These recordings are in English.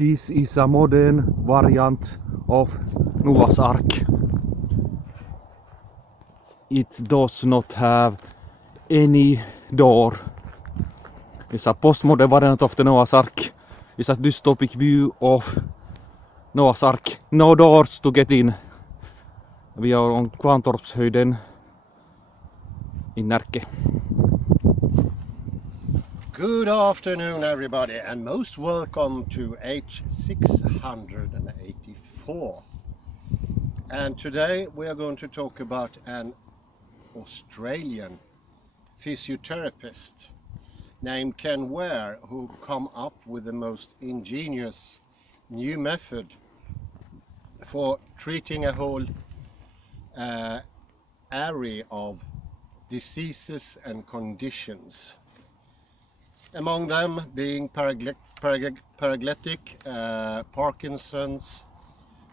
This is a modern variant of Noah's Ark. It does not have any door. It's a postmodern variant of the Noah's Ark. It's a dystopic view of Noah's Ark. No doors to get in. Vi är on Kvarntorpshöjden in Närke. Good afternoon everybody, and most welcome to H684. And today we are going to talk about an Australian physiotherapist named Ken Ware, who come up with the most ingenious new method for treating a whole array of diseases and conditions. Among them being paralytic, Parkinson's,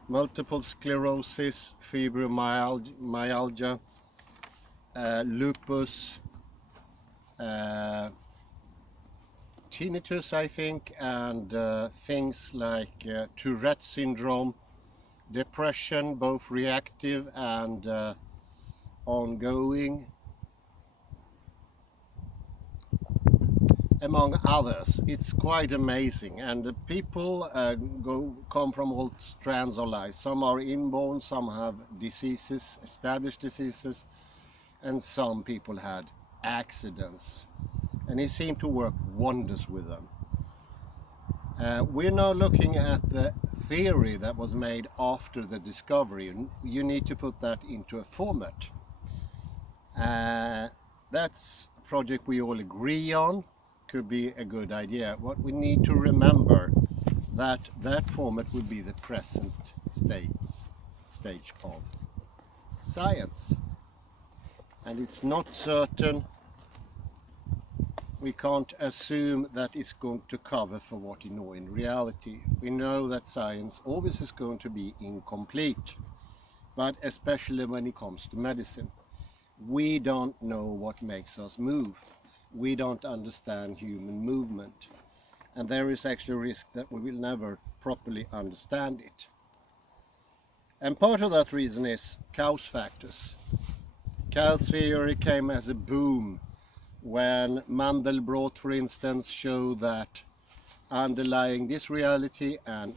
multiple sclerosis, fibromyalgia, lupus, tinnitus, I think, and things like Tourette syndrome, depression, both reactive and ongoing, among others. It's quite amazing, and the people come from all strands of life. Some are inborn, some have diseases, established diseases, and some people had accidents, and he seemed to work wonders with them. We're now looking at the theory that was made after the discovery. You need to put that into a format. That's a project we all agree on. Could be a good idea. What we need to remember that format would be the present stage of science, and it's not certain. We can't assume that it's going to cover for what you know in reality. We know that science always is going to be incomplete, but especially when it comes to medicine. We don't know what makes us move. We don't understand human movement, and there is actually a risk that we will never properly understand it. And part of that reason is chaos factors. Chaos theory came as a boom when Mandelbrot, for instance, showed that underlying this reality and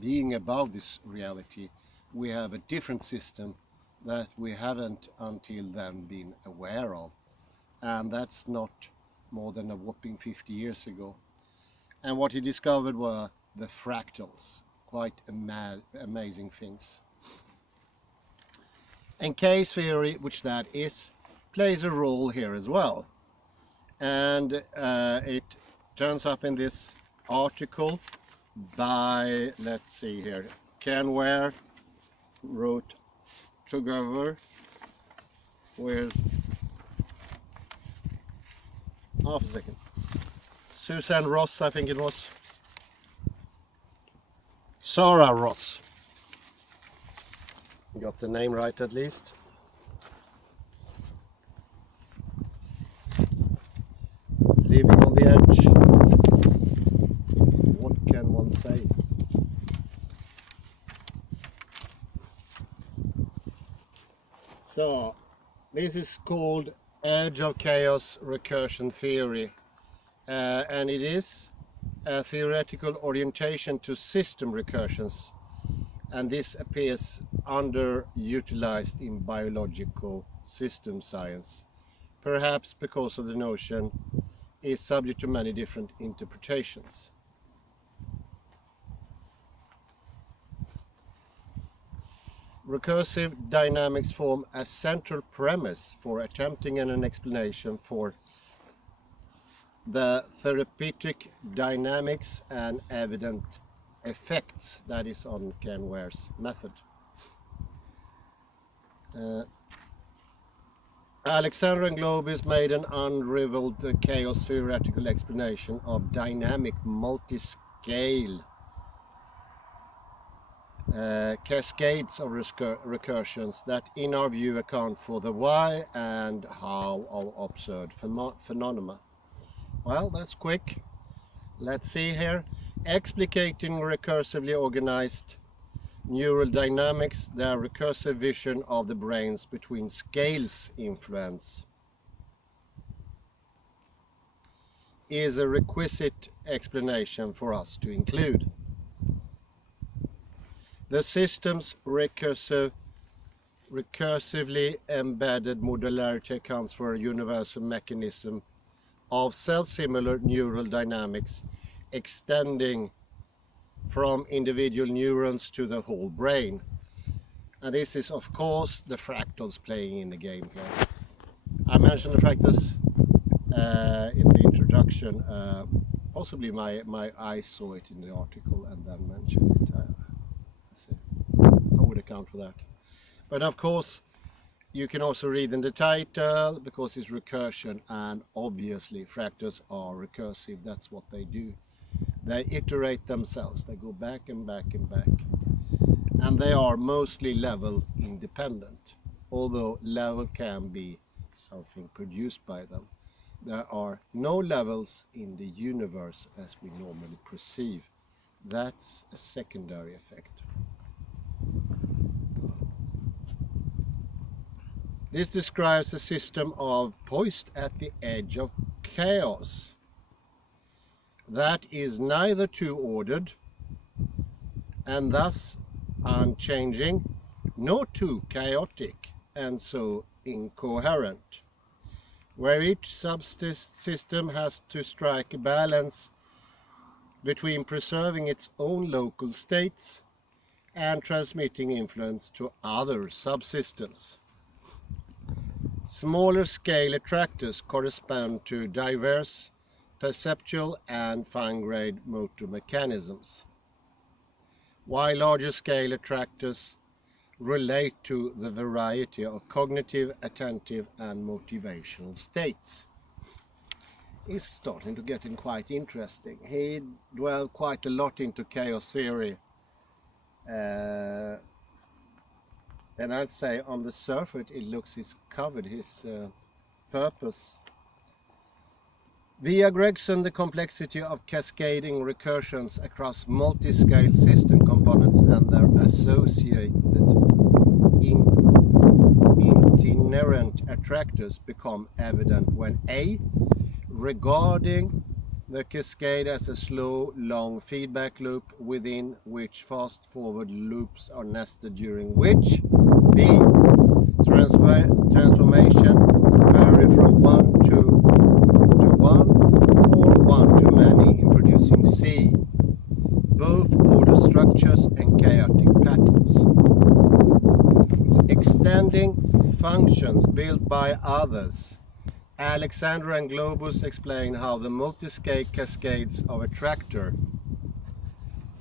being above this reality, we have a different system that we haven't until then been aware of. And that's not more than a whopping 50 years ago. And what he discovered were the fractals, quite amazing things. And case theory, which that is, plays a role here as well. And it turns up in this article by, let's see here, Ken Ware wrote together with, half a second, Susan Ross, I think it was, Sarah Ross, got the name right at least. Living on the edge, what can one say? So this is called Edge of Chaos Recursion Theory, and it is a theoretical orientation to system recursions, and this appears underutilized in biological system science, perhaps because of the notion is subject to many different interpretations. Recursive dynamics form a central premise for attempting an explanation for the therapeutic dynamics and evident effects that is on Ken Ware's method. Alexander and Globis made an unrivaled chaos theoretical explanation of dynamic multi-scale cascades of recursions that in our view account for the why and how of absurd phenomena. Well, that's quick. let's see here, explicating recursively organized neural dynamics, their recursive vision of the brains between scales influence is a requisite explanation for us to include. The system's recursively embedded modularity accounts for a universal mechanism of self-similar neural dynamics extending from individual neurons to the whole brain. And this is of course the fractals playing in the game here. I mentioned the fractals in the introduction. Possibly my eyes saw it in the article and then mentioned it. Let's see. I would account for that. But of course, you can also read in the title, because it's recursion, and obviously fractals are recursive. That's what they do. They iterate themselves. They go back and back and back. And they are mostly level independent, although level can be something produced by them. There are no levels in the universe as we normally perceive. That's a secondary effect. This describes a system of poised at the edge of chaos that is neither too ordered and thus unchanging, nor too chaotic and so incoherent, where each subsystem has to strike a balance between preserving its own local states and transmitting influence to other subsystems. Smaller scale attractors correspond to diverse perceptual and fine-grained motor mechanisms, while larger scale attractors relate to the variety of cognitive, attentive and motivational states. It's starting to get quite interesting. He dwelled quite a lot into chaos theory. And I'd say on the surface it looks he's covered his purpose. Via Gregson, the complexity of cascading recursions across multi-scale system components and their associated itinerant attractors become evident when A, regarding the cascade as a slow, long feedback loop within which fast-forward loops are nested, during which B, transformation vary from one to one or one to many in producing C, both order structures and chaotic patterns. Extending functions built by others. Alexander and Globus explain how the multi-scale cascades of attractor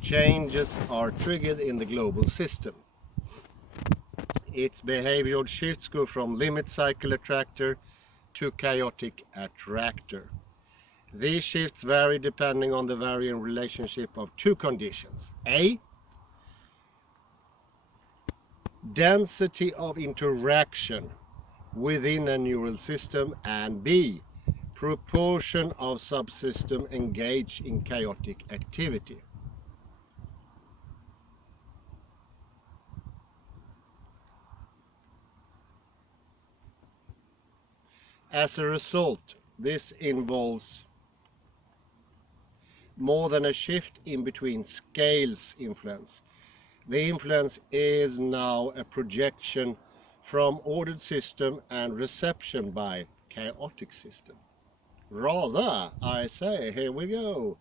changes are triggered in the global system. Its behavioral shifts go from limit cycle attractor to chaotic attractor. These shifts vary depending on the varying relationship of two conditions. A, density of interaction within a neural system, and B, proportion of subsystem engaged in chaotic activity. As a result, this involves more than a shift in between scales influence. The influence is now a projection from ordered system and reception by chaotic system. Rather, I say, here we go.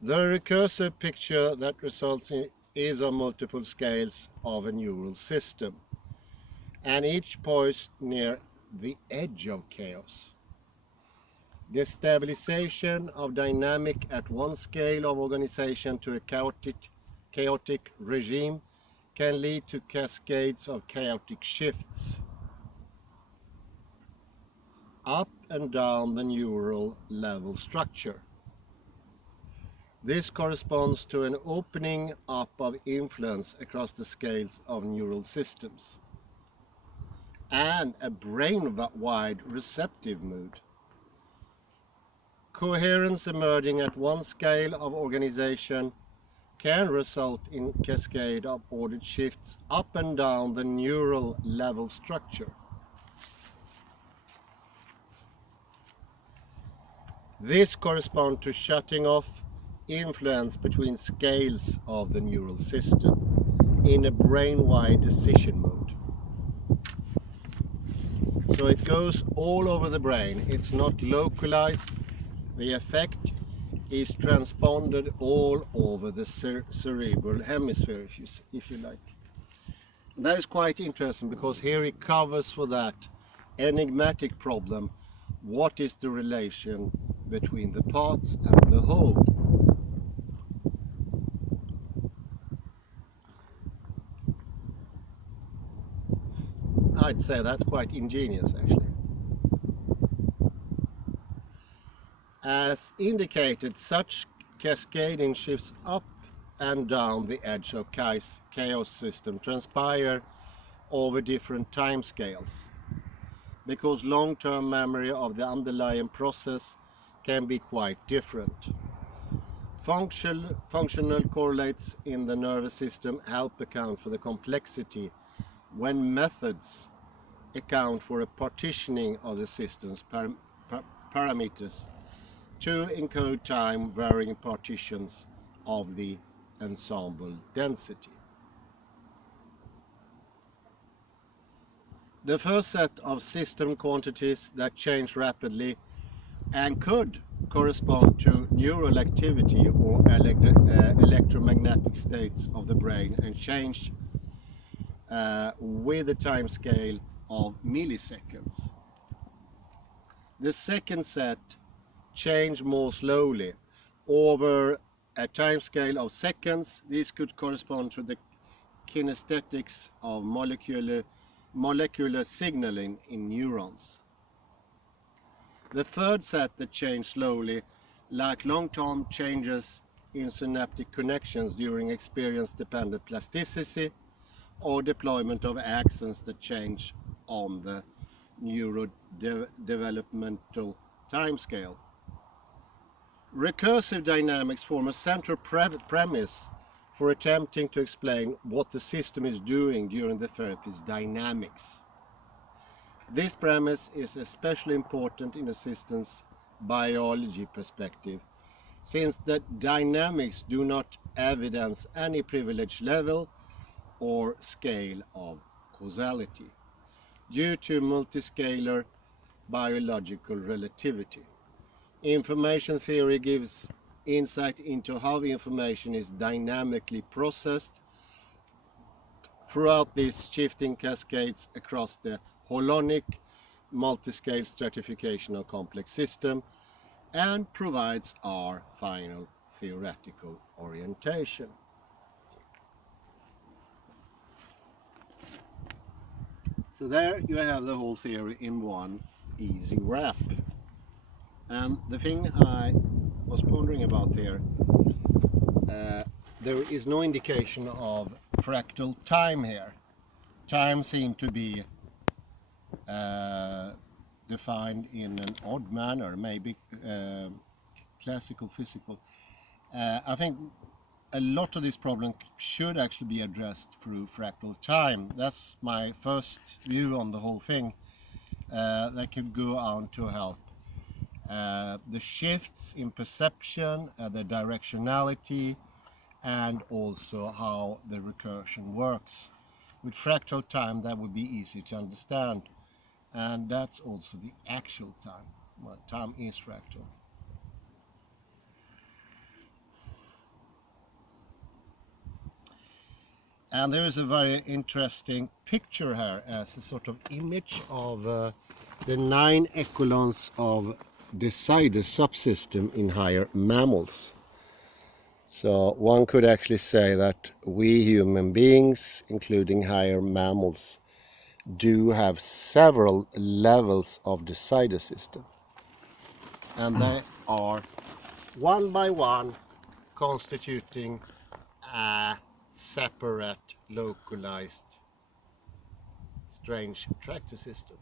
The recursive picture that results in is on multiple scales of a neural system, and each poised near the edge of chaos. Destabilization of dynamic at one scale of organization to a chaotic regime can lead to cascades of chaotic shifts up and down the neural level structure. This corresponds to an opening up of influence across the scales of neural systems and a brain-wide receptive mood. Coherence emerging at one scale of organization can result in cascade of ordered shifts up and down the neural level structure. This corresponds to shutting off influence between scales of the neural system in a brain-wide decision mode. So it goes all over the brain, it's not localized, the effect is transponded all over the cerebral hemisphere, if you like. And that is quite interesting, because here it covers for that enigmatic problem: what is the relation between the parts and the whole? I'd say that's quite ingenious, actually. As indicated, such cascading shifts up and down the edge of chaos system transpire over different time scales, because long-term memory of the underlying process can be quite different. Functional correlates in the nervous system help account for the complexity when methods account for a partitioning of the system's parameters to encode time varying partitions of the ensemble density. The first set of system quantities that change rapidly and could correspond to neural activity or electromagnetic states of the brain, and change with a time scale of milliseconds. The second set change more slowly over a time scale of seconds. These could correspond to the kinesthetics of molecular signaling in neurons. The third set that change slowly, like long-term changes in synaptic connections during experience-dependent plasticity or deployment of axons that change on the neurodevelopmental timescale. Recursive dynamics form a central premise for attempting to explain what the system is doing during the therapy's dynamics. This premise is especially important in a system's biology perspective, since the dynamics do not evidence any privilege level or scale of causality due to multiscalar biological relativity. Information theory gives insight into how the information is dynamically processed throughout these shifting cascades across the holonic multiscale stratification of complex system, and provides our final theoretical orientation. So there you have the whole theory in one easy wrap. And the thing I was pondering about there is no indication of fractal time here. Time seemed to be defined in an odd manner, maybe classical physical. I think a lot of this problem should actually be addressed through fractal time. That's my first view on the whole thing. That could go on to help the shifts in perception, the directionality, and also how the recursion works. With fractal time, that would be easy to understand, and that's also the actual time. Well, time is fractal. And there is a very interesting picture here as a sort of image of the 9 echelons of decider subsystem in higher mammals. So one could actually say that we human beings, including higher mammals, do have several levels of decider system. And they are one by one constituting a separate, localized, strange tractor system.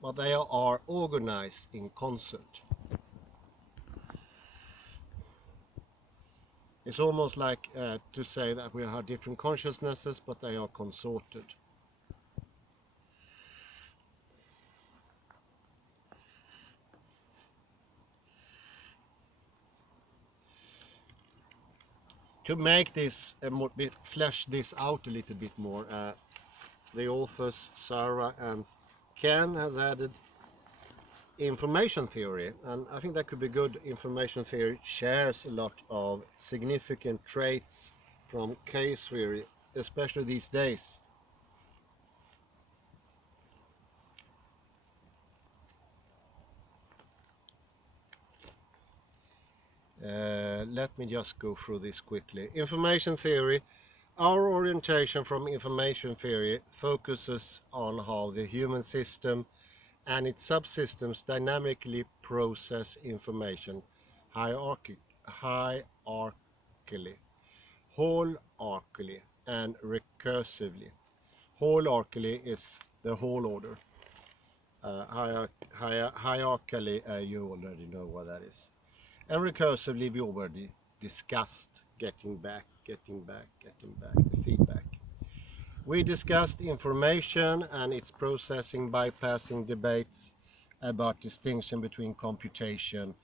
But they are organized in concert. It's almost like to say that we have different consciousnesses, but they are consorted. To make this flesh this out a little bit more, the authors Sarah and Ken has added information theory, and I think that could be good. Information theory shares a lot of significant traits from case theory, especially these days. Let me just go through this quickly. Information theory. Our orientation from information theory focuses on how the human system and its subsystems dynamically process information hierarchically, hierarchically and recursively. Hierarchically is the whole order. Hierarchically, you already know what that is. And recursively, we already discussed getting back, the feedback. We discussed information and its processing, bypassing debates about distinction between computation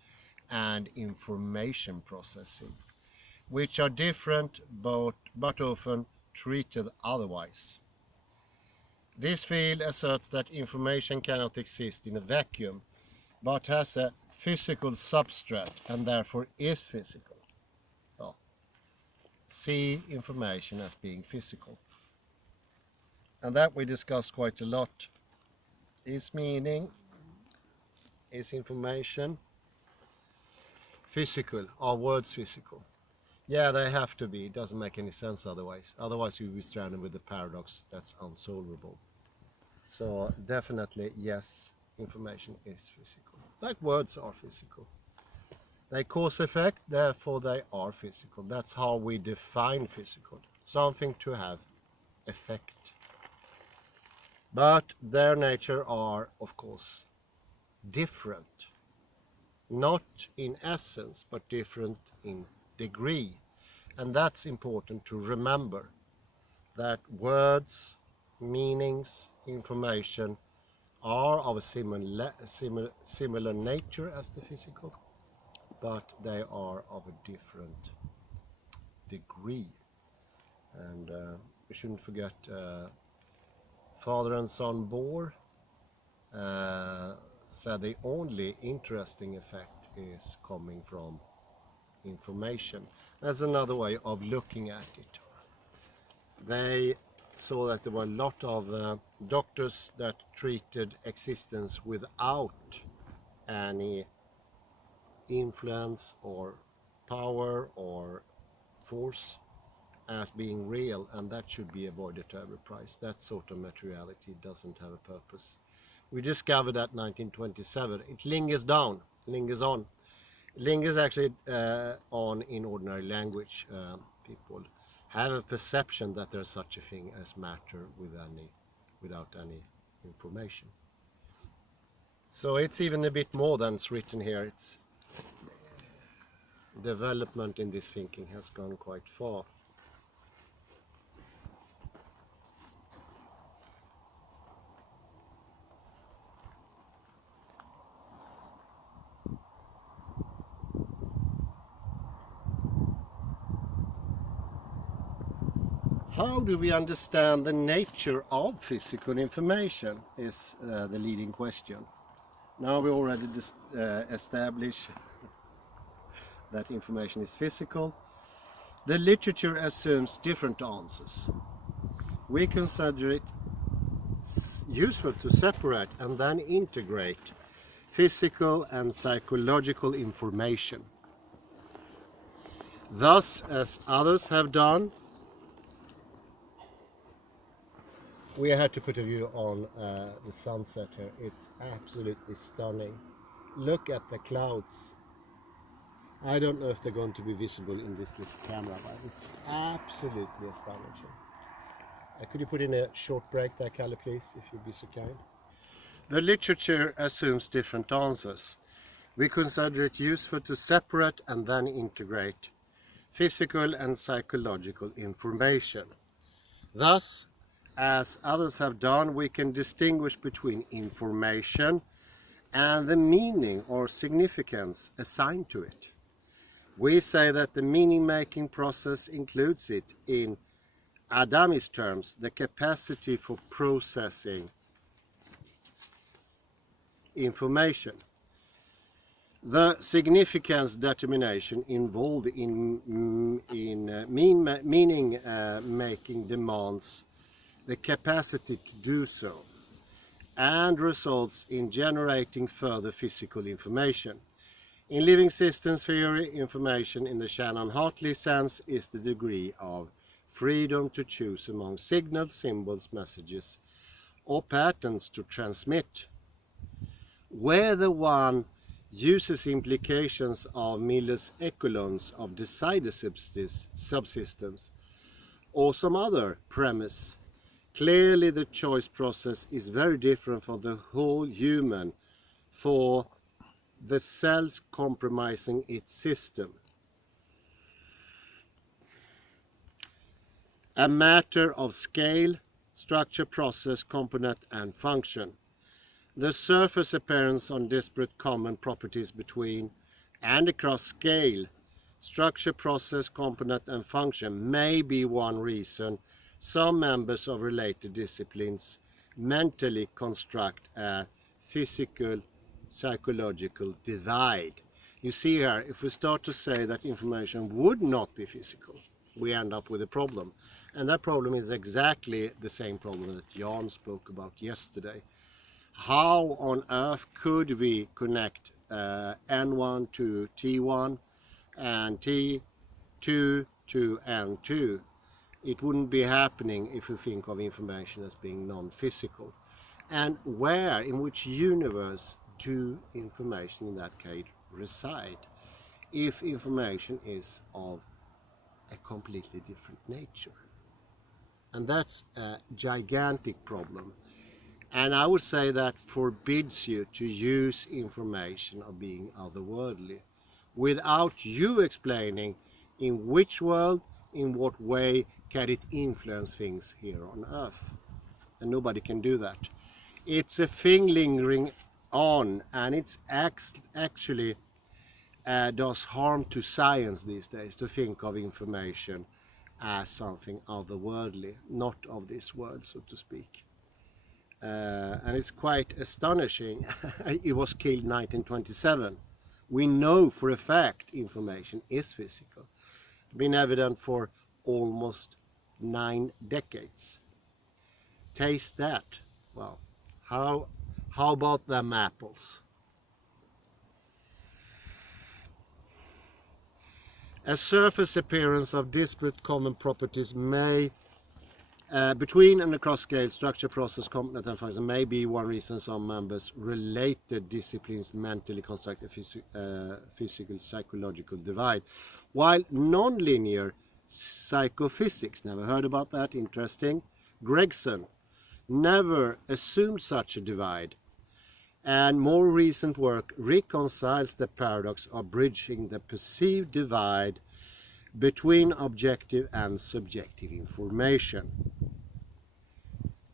and information processing, which are different but often treated otherwise. This field asserts that information cannot exist in a vacuum, but has a physical substrate and therefore is physical. So, see information as being physical. And that we discussed quite a lot. Is meaning, is information physical? Are words physical? Yeah, they have to be. It doesn't make any sense otherwise. Otherwise you'll be stranded with a paradox that's unsolvable. So definitely, yes, information is physical. Like words are physical. They cause effect, therefore they are physical. That's how we define physical. Something to have effect. But their nature are, of course, different. Not in essence, but different in degree. And that's important to remember, that words, meanings, information are of a similar nature as the physical, but they are of a different degree. And we shouldn't forget father and son Bohr said the only interesting effect is coming from information. That's another way of looking at it. They saw that there were a lot of doctors that treated existence without any influence or power or force as being real, and that should be avoided at every price. That sort of materiality doesn't have a purpose. We discovered that 1927. It lingers down, lingers on. It lingers actually on in ordinary language. People have a perception that there's such a thing as matter without any information. So it's even a bit more than it's written here. It's development in this thinking has gone quite far. How do we understand the nature of physical information is the leading question. Now we already established that information is physical. The literature assumes different answers. We consider it useful to separate and then integrate physical and psychological information. Thus, as others have done, we had to put a view on the sunset here. It's absolutely stunning. Look at the clouds. I don't know if they're going to be visible in this little camera, but it's absolutely astonishing. Could you put in a short break there, Kalle, please, if you'd be so kind? The literature assumes different answers. We consider it useful to separate and then integrate physical and psychological information. Thus, as others have done, we can distinguish between information and the meaning or significance assigned to it. We say that the meaning-making process includes it, in Adami's terms, the capacity for processing information. The significance determination involved in meaning making demands the capacity to do so and results in generating further physical information. In living systems theory, information in the Shannon-Hartley sense is the degree of freedom to choose among signals, symbols, messages, or patterns to transmit. Whether one uses implications of Miller's echelons of decider subsystems or some other premise, clearly the choice process is very different from the whole human for the cells comprising its system. A matter of scale, structure, process, component, and function. The surface appearance on disparate common properties between and across scale, structure, process, component, and function may be one reason some members of related disciplines mentally construct a physical psychological divide. You see here, if we start to say that information would not be physical, we end up with a problem. And that problem is exactly the same problem that Jan spoke about yesterday. How on earth could we connect N1 to T1 and T2 to N2? It wouldn't be happening if we think of information as being non-physical. And where, in which universe do information in that case reside, if information is of a completely different nature? And that's a gigantic problem. And I would say that forbids you to use information of being otherworldly without you explaining in which world, in what way can it influence things here on Earth. And nobody can do that. It's a thing lingering on, and it's actually does harm to science these days to think of information as something otherworldly, not of this world, so to speak. And it's quite astonishing. It was killed in 1927. We know for a fact information is physical. Been evident for almost 9 decades. Taste that. Well, how about them apples? A surface appearance of disparate common properties may between and across scale, structure, process, component, and function may be one reason some members related disciplines mentally construct a physical psychological divide. While non-linear psychophysics, never heard about that, interesting, Gregson never assumed such a divide, and more recent work reconciles the paradox of bridging the perceived divide between objective and subjective information.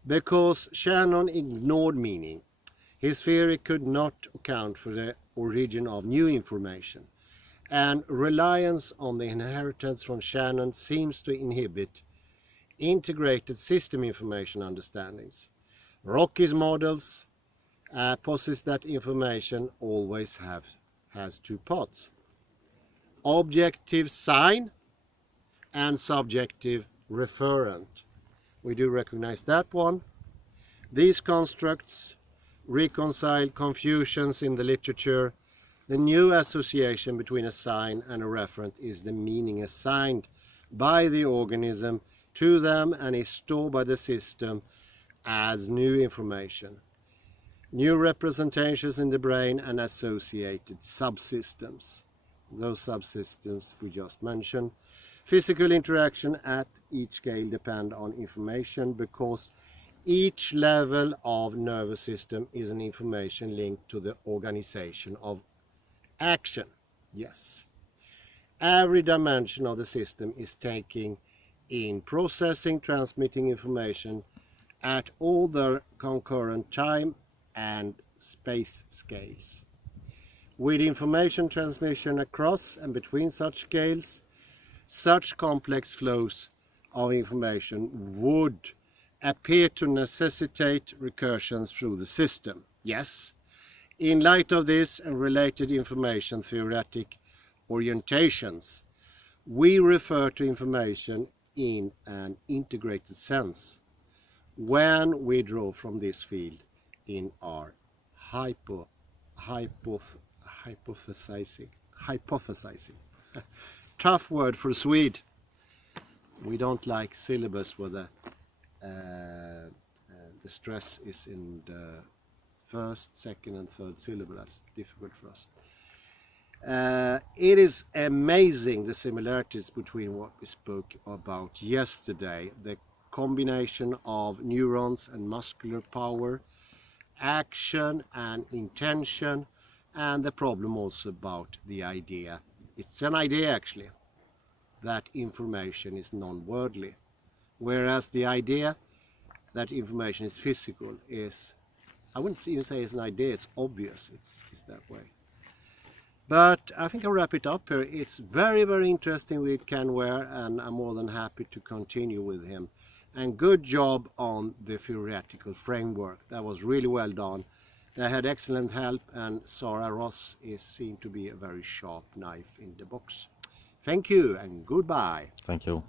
Because Shannon ignored meaning, his theory could not account for the origin of new information, and reliance on the inheritance from Shannon seems to inhibit integrated system information understandings. Rocky's models posit that information always has two parts: objective sign and subjective referent. We do recognize that one. These constructs reconcile confusions in the literature. The new association between a sign and a referent is the meaning assigned by the organism to them and is stored by the system as new information. New representations in the brain and associated subsystems. Those subsystems we just mentioned. Physical interaction at each scale depend on information because each level of nervous system is an information linked to the organization of action. Yes. every dimension of the system is taking in processing, transmitting information at all the concurrent time and space scales. With information transmission across and between such scales, such complex flows of information would appear to necessitate recursions through the system. Yes, in light of this and related information theoretic orientations, we refer to information in an integrated sense when we draw from this field in our hypothesizing. Tough word for Swede. We don't like syllabus where the stress is in the first, second and third syllable. That's difficult for us. It is amazing the similarities between what we spoke about yesterday, the combination of neurons and muscular power, action and intention, and the problem also about the idea. It's an idea actually that information is non-wordly, whereas the idea that information is physical is, I wouldn't even say it's an idea, it's obvious, it's that way. But I think I'll wrap it up here. It's very, very interesting with Ken Ware, and I'm more than happy to continue with him. And good job on the theoretical framework. That was really well done. They had excellent help, and Sarah Ross is seen to be a very sharp knife in the box. Thank you and goodbye. Thank you.